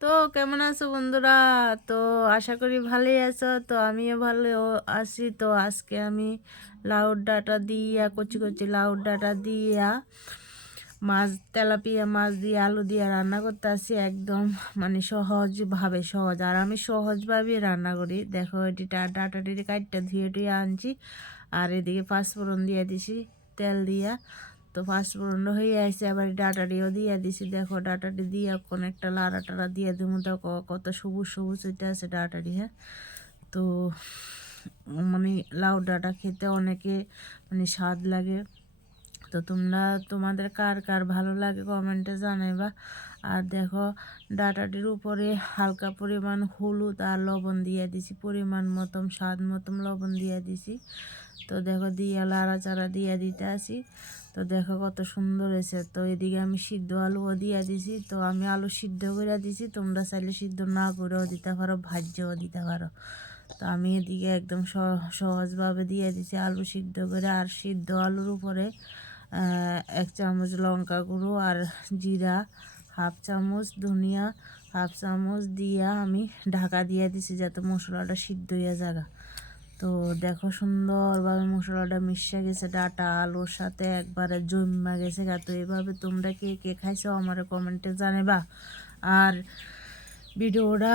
তো কেমন আছো বন্ধুরা? তো আশা করি ভালোই আছো। তো আমিও ভালো আছি। তো আজকে আমি লাউর ডাঁটা দিয়া কচি কচি লাউর ডাঁটা দিয়া মাছ তেলাপিয়া মাছ দিয়ে আলু দিয়ে রান্না করতে আসি। একদম মানে সহজভাবে সহজ, আর আমি সহজভাবে রান্না করি। দেখো এটি ডাঁটাটি কাটটা ধুয়ে টুয়ে আনছি, আর এদিকে পাঁচফোড়ন দিয়ে দিছি তেল দিয়া। তো পাঁচফোড়ন হয়ে আসছে, আবার ডাঁটাটিও দিয়ে দিছি। দেখো ডাঁটাটি দিয়ে কোন একটা লাড়া টাড়া দিয়ে দেবো। দেখো কত সবুজ সবুজ হইতে আছে ডাঁটাটি। হ্যাঁ, তো মানে লাউ ডাঁটা খেতে অনেকে মানে স্বাদ লাগে। তো তোমাদের কার কার ভালো লাগে কমেন্টে জানাইবা। আর দেখো ডাঁটাটির উপরে হালকা পরিমাণ হলুদ আর লবণ দিয়ে দিছি, পরিমাণ মতন স্বাদ মতন লবণ দিয়ে দিছি। তো দেখো দিয়ে লাড়াচাড়া দিয়ে দিতে আসি। তো দেখো কত সুন্দর হয়েছে। তো এদিকে আমি সিদ্ধ আলুও দিয়ে দিছি। তো আমি আলু সিদ্ধ করে দিছি, তোমরা চাইলে সিদ্ধ না করেও দিতে পারো, ভাজ্যও দিতে পারো। তো আমি এদিকে একদম সহজভাবে দিয়ে দিছি আলু সিদ্ধ করে। আর সিদ্ধ আলুর উপরে 1 চামচ লঙ্কা গুঁড়ো আর জিরা, হাফ চামচ ধনিয়া, হাফ চামচ দিয়া আমি ঢাকা দিয়ে দিছি যাতে মশলাটা সিদ্ধ হয়ে যায়। তো দেখো সুন্দরভাবে মশলাটা মিশে গেছে ডাঁটা আলুর সাথে, একবারে জমা গেছে গা। তো এইভাবে তোমরা কে কে খাইছো আমার কমেন্টে জানাবা। আর ভিডিওটা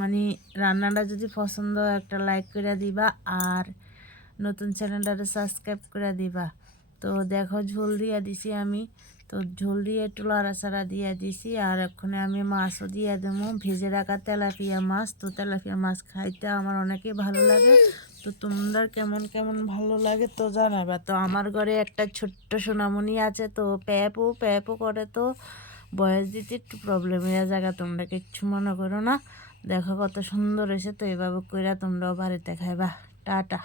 মানে রান্নাটা যদি পছন্দ হয় একটা লাইক করে দিবা, আর নতুন চ্যানেলটাকে সাবস্ক্রাইব করে দিবা। তো দেখো ঝোল দিয়ে দিছি আমি। তো ঝোল দিয়ে একটু লাড়াচাড়া দিয়ে দিছি। আর এক্ষণে আমি মাছও দিয়ে দেবো, ভেজে রাখা তেলাপিয়া মাছ। তো তেলাপিয়া মাছ খাইতে আমার অনেকই ভালো লাগে। তো তোমরা কেমন কেমন ভালো লাগে তো জানাবা। তো আমার ঘরে একটা ছোট্ট সোনামণি আছে, তো প্যাপও প্যাপও করে। তো বয়স দিতে একটু প্রবলেম হয়ে জায়গা, তোমরা কিচ্ছু মনে করো না। দেখো কত সুন্দর হয়েছে। তো এভাবে করে তোমরাও বাড়িতে খাইবা। টাটা।